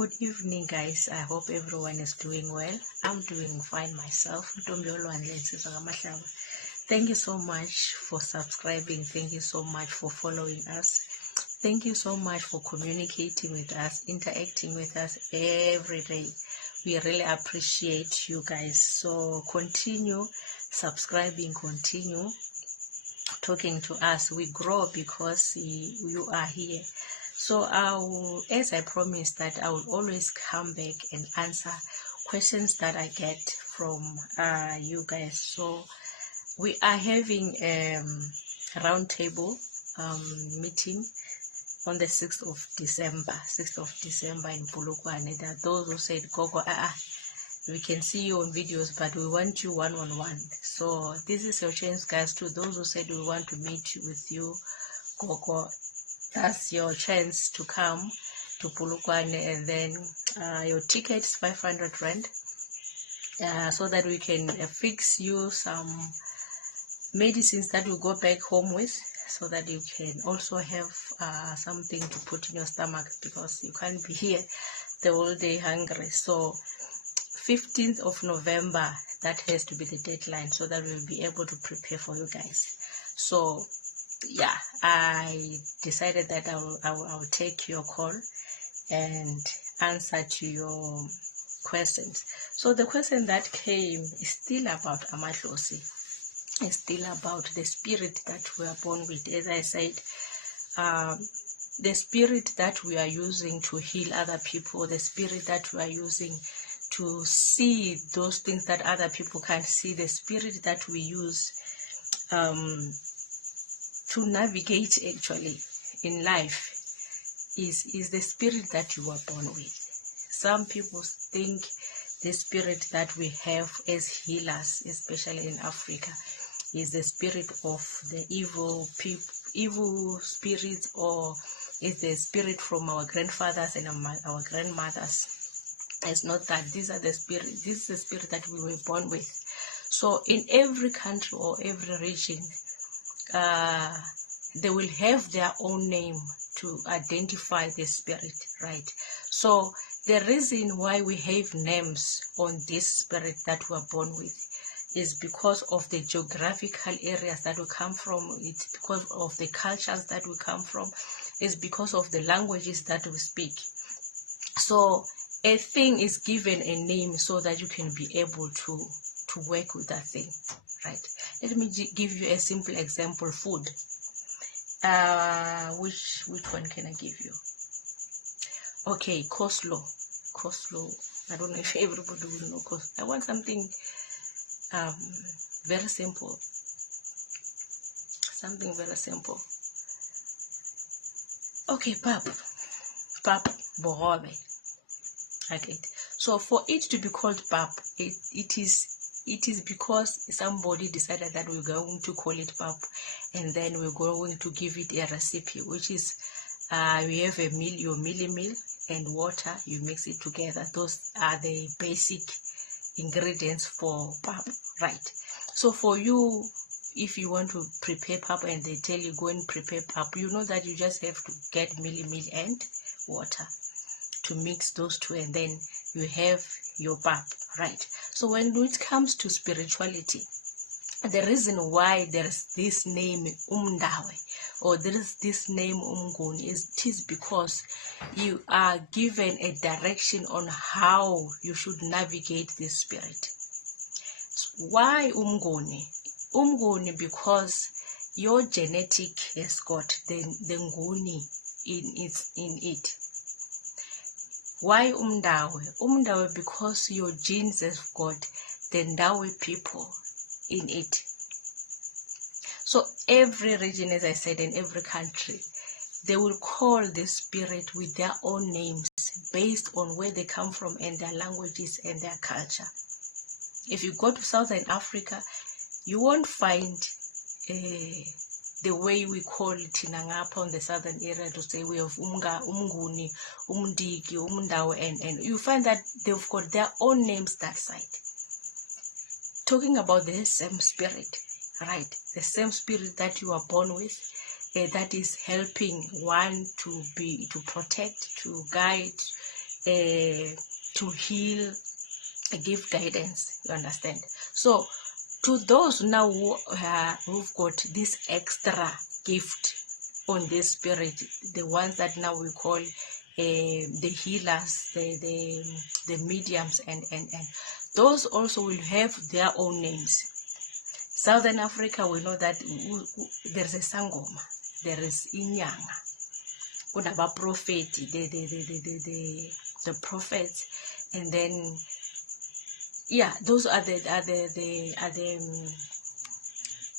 Good evening, guys. I hope everyone is doing well. I'm doing fine myself. Thank you so much for subscribing. Thank you so much for following us. Thank you so much for communicating with us, interacting with us every day. We really appreciate you guys. So continue subscribing, continue talking to us. We grow because you are here. So as I promised that I will always come back and answer questions that I get from you guys. So we are having a roundtable meeting on the 6th of December in Polokwane. There are those who said, Gogo, we can see you on videos, but we want you one-on-one. So this is your chance, guys. To those who said we want to meet with you, Gogo, that's your chance to come to Polokwane, and then your ticket is 500 rand, so that we can fix you some medicines that you go back home with, so that you can also have something to put in your stomach, because you can't be here the whole day hungry. So 15th of November, that has to be the deadline, so that we'll be able to prepare for you guys. So yeah, I decided that I will take your call and answer to your questions. So the question that came is still about Idlozi. It's still about the spirit that we are born with. As I said, the spirit that we are using to heal other people, the spirit that we are using to see those things that other people can't see, the spirit that we use to navigate actually in life is the spirit that you were born with. Some people think the spirit that we have as healers, especially in Africa, is the spirit of the evil spirits, or is the spirit from our grandfathers and our grandmothers. It's not that. These are the spirit. This is the spirit that we were born with. So in every country or every region, they will have their own name to identify the spirit, right? So the reason why we have names on this spirit that we are born with is because of the geographical areas that we come from. It's because of the cultures that we come from. It's because of the languages that we speak. So a thing is given a name so that you can be able to work with that thing, right? Let me give you a simple example. Food. Which one can I give you? Okay, coleslaw. I don't know if everybody will know coleslaw. I want something very simple. Something very simple. Okay, pap, bohobe. Okay. So for it to be called pap, it is because somebody decided that we're going to call it pap, and then we're going to give it a recipe, which is we have a meal, your meal and water, you mix it together. Those are the basic ingredients for pap, right? So for you, if you want to prepare pap and they tell you go and prepare pap, you know that you just have to get meal and water to mix those two, and then you have your pap, right? So when it comes to spirituality, the reason why there is this name Umndawe, or there is this name Umnguni, is because you are given a direction on how you should navigate this spirit. Why Umnguni? Umnguni because your genetic has got the Nguni in it. Why Umndawe? Umndawe because your genes have got the Ndawe people in it. So every region, as I said, in every country, they will call the spirit with their own names based on where they come from and their languages and their culture. If you go to Southern Africa, you won't find the way we call it in Angapa on the southern area, to say we have Umnguni, Umndiki, Umndawe, and you find that they've got their own names that side. Talking about the same spirit, right? The same spirit that you are born with, that is helping one to protect, to guide, to heal, give guidance, you understand. So to those now who've got this extra gift on this spirit, the ones that now we call the healers, the mediums, and those also will have their own names. Southern Africa, we know that there's a Sangoma, there is Inyanga, Unaba prophet, the prophets, and then yeah, those are the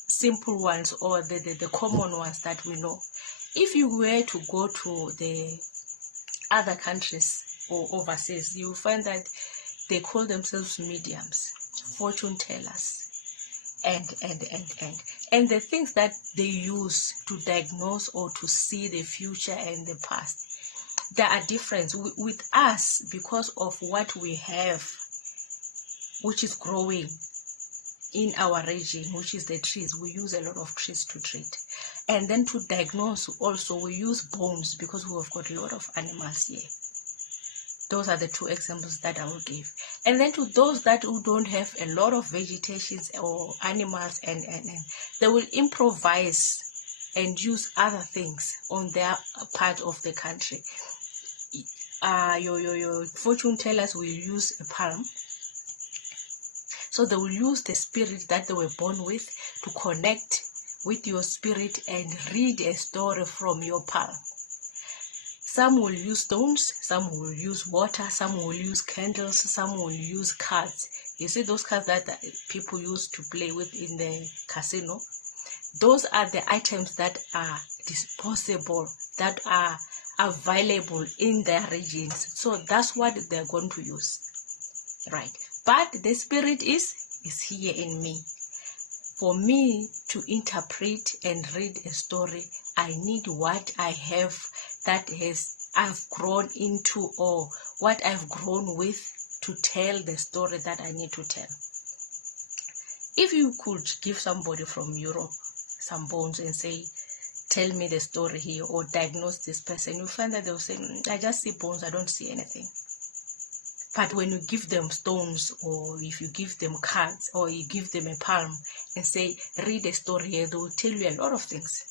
simple ones, or the common ones that we know. If you were to go to the other countries or overseas, you will find that they call themselves mediums, fortune tellers, and the things that they use to diagnose or to see the future and the past, there are different with us because of what we have, which is growing in our region, which is the trees. We use a lot of trees to treat. And then to diagnose also, we use bones because we have got a lot of animals here. Those are the two examples that I will give. And then to those that who don't have a lot of vegetations or animals, and they will improvise and use other things on their part of the country. Your fortune tellers will use a palm. So they will use the spirit that they were born with to connect with your spirit and read a story from your palm. Some will use stones, some will use water, some will use candles, some will use cards. You see those cards that people use to play with in the casino? Those are the items that are disposable, that are available in their regions. So that's what they're going to use, right? But the spirit is here in me. For me to interpret and read a story, I need what I have that I've grown into, or what I've grown with, to tell the story that I need to tell. If you could give somebody from Europe some bones and say, tell me the story here, or diagnose this person, you find that they'll say, I just see bones, I don't see anything. But when you give them stones, or if you give them cards, or you give them a palm and say, read a story here, they will tell you a lot of things.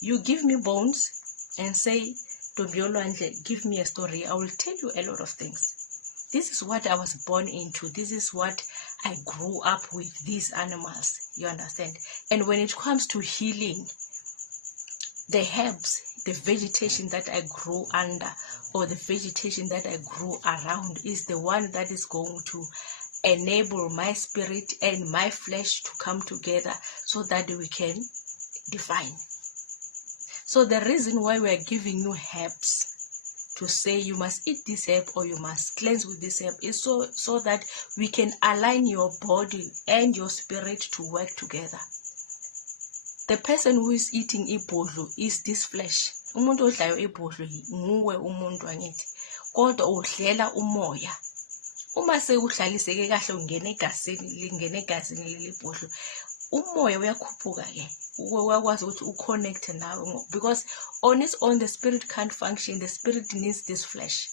You give me bones and say, give me a story, I will tell you a lot of things. This is what I was born into. This is what I grew up with, these animals, you understand? And when it comes to healing, the herbs, the vegetation that I grew under, or the vegetation that I grew around, is the one that is going to enable my spirit and my flesh to come together so that we can define. So the reason why we are giving you herbs to say you must eat this herb or you must cleanse with this herb is so that we can align your body and your spirit to work together. The person who is eating ibhodlo is this flesh. Umuntu odlayo ibhodlo nguwe umuntu wangithi. Kodwa udlela umoya. Uma sekuhlaliseke kahle ungena egazini, lingena egazini leli ibhodlo, umoya uyakhuphuka ke. Uyakwazi ukuthi uconnect nawe, because on its own the spirit can't function. The spirit needs this flesh.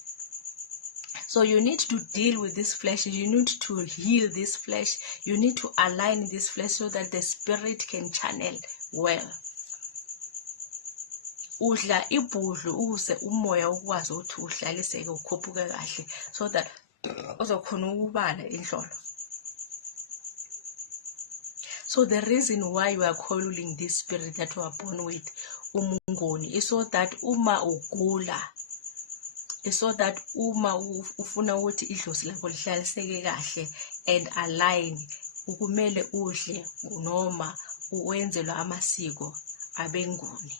So you need to deal with this flesh, you need to heal this flesh, you need to align this flesh so that the spirit can channel well. Udla ibhodlo ukuze umoya ukwazi ukuthi uhlaliseke ukhuphuke kahle, so that uzokhona ukubala inhlolo. So the reason why you are calling this spirit that you are born with umungoni is so that uma ugula, is so that uma ufuna ukuthi idlozi lakho lihlaliseke kahle and align, ukumele udle noma uwenzelwe amasiko abenguni.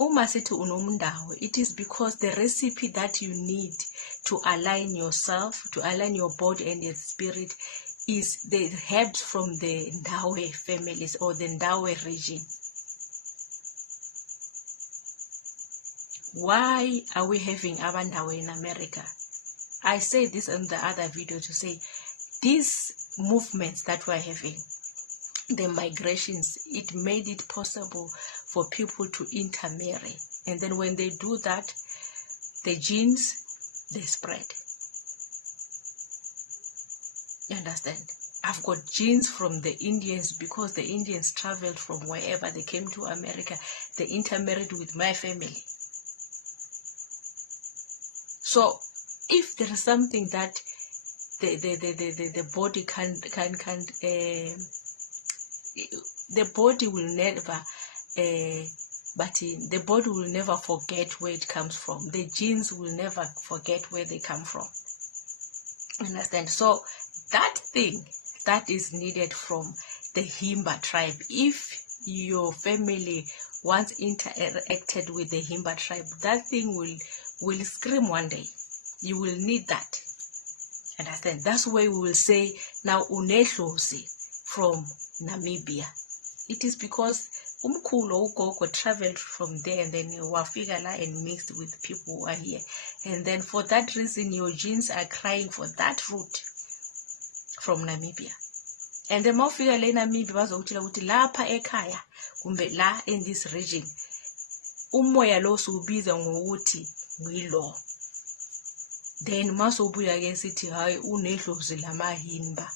Uma sithi unomndawe, it is because the recipe that you need to align yourself, to align your body and your spirit, is the herbs from the Umndawe families or the Umndawe region. Why are we having Umndawe in America? I say this in the other video to say these movements that we're having, the migrations, it made it possible for people to intermarry. And then when they do that, the genes they spread. You understand? I've got genes from the Indians because the Indians traveled from wherever they came to America. They intermarried with my family. So if there is something that the body the body will never the body will never forget where it comes from. The genes will never forget where they come from. Understand? So that thing that is needed from the Himba tribe, if your family once interacted with the Himba tribe, that thing will scream one day. You will need that. Understand? That's why we will say now Idlozi from Namibia. It is because Umkhulo Ugogo traveled from there and then Wafigala and mixed with people who are here. And then for that reason, your genes are crying for that root from Namibia. And the Mafigala in Namibia was Lapa Ekaya, kumbe la in this region. Umoya lo subiza ngokuthi ngilo. Then masobuya ke sithi hayi unedlozi lamahimba.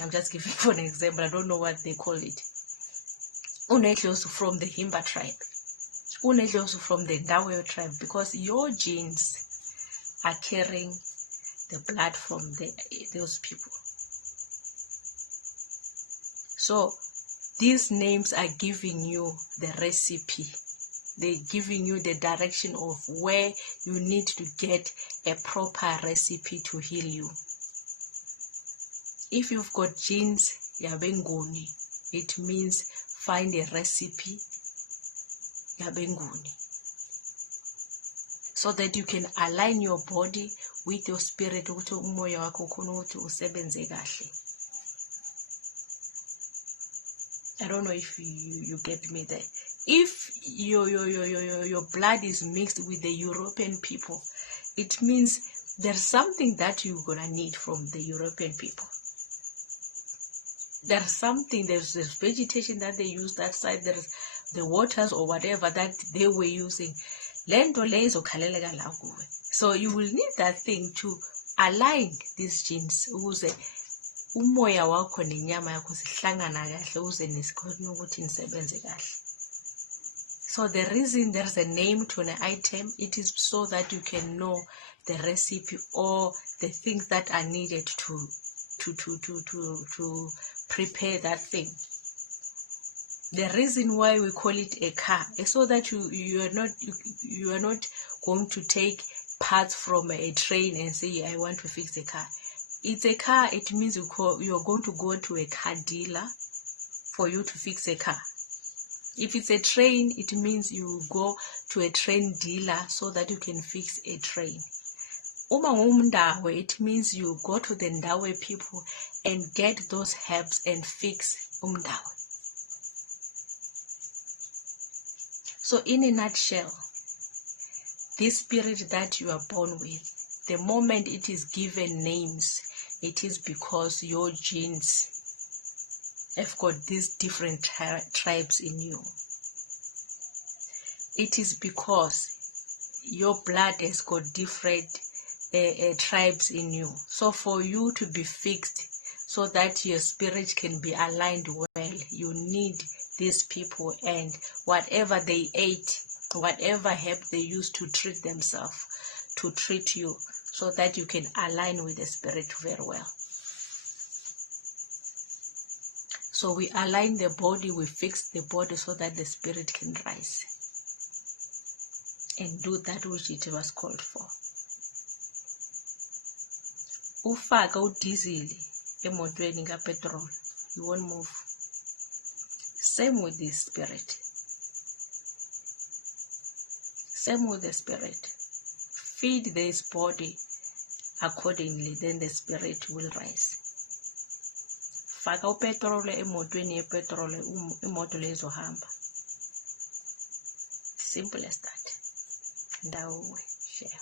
I'm just giving for an example. I don't know what they call it. Unedlozi from the Himba tribe. Unedlozi from the Umndawe tribe, because your genes are carrying the blood from those people. So these names are giving you the recipe. They're giving you the direction of where you need to get a proper recipe to heal you. If you've got genes yabenguni, it means find a recipe yabenguni, so that you can align your body with your spirit. I don't know if you get me there. If your blood is mixed with the European people, it means there's something that you're gonna need from the European people. There's something, there's vegetation that they use that side, there's the waters or whatever that they were using. So you will need that thing to align these genes. Umoya wakho nenyama yakho sihlangana kahle uze nesikhona ukuthi nisebenze kahle. So the reason there's a name to an item, it is so that you can know the recipe or the things that are needed to prepare that thing. The reason why we call it a car is so that you are not going to take parts from a train and say I want to fix a car. It's a car, it means you're going to go to a car dealer for you to fix a car. If it's a train, it means you go to a train dealer so that you can fix a train. Umndawe, it means you go to the Umndawe people and get those herbs and fix Umndawe. So in a nutshell, this spirit that you are born with, the moment it is given names, it is because your genes have got these different tribes in you. It is because your blood has got different tribes in you. So for you to be fixed, so that your spirit can be aligned well, you need these people, and whatever they ate, whatever herb they used to treat themselves, to treat you, so that you can align with the spirit very well. So we align the body, we fix the body so that the spirit can rise and do that which it was called for. Ufaka udizili emotweni kapetrol, you won't move. Same with the spirit. Same with the spirit. Feed this body accordingly, then the spirit will rise. Faka upetrol emotweni yepetrol, imoto lezohamba. Simple as that. Umndawe, share.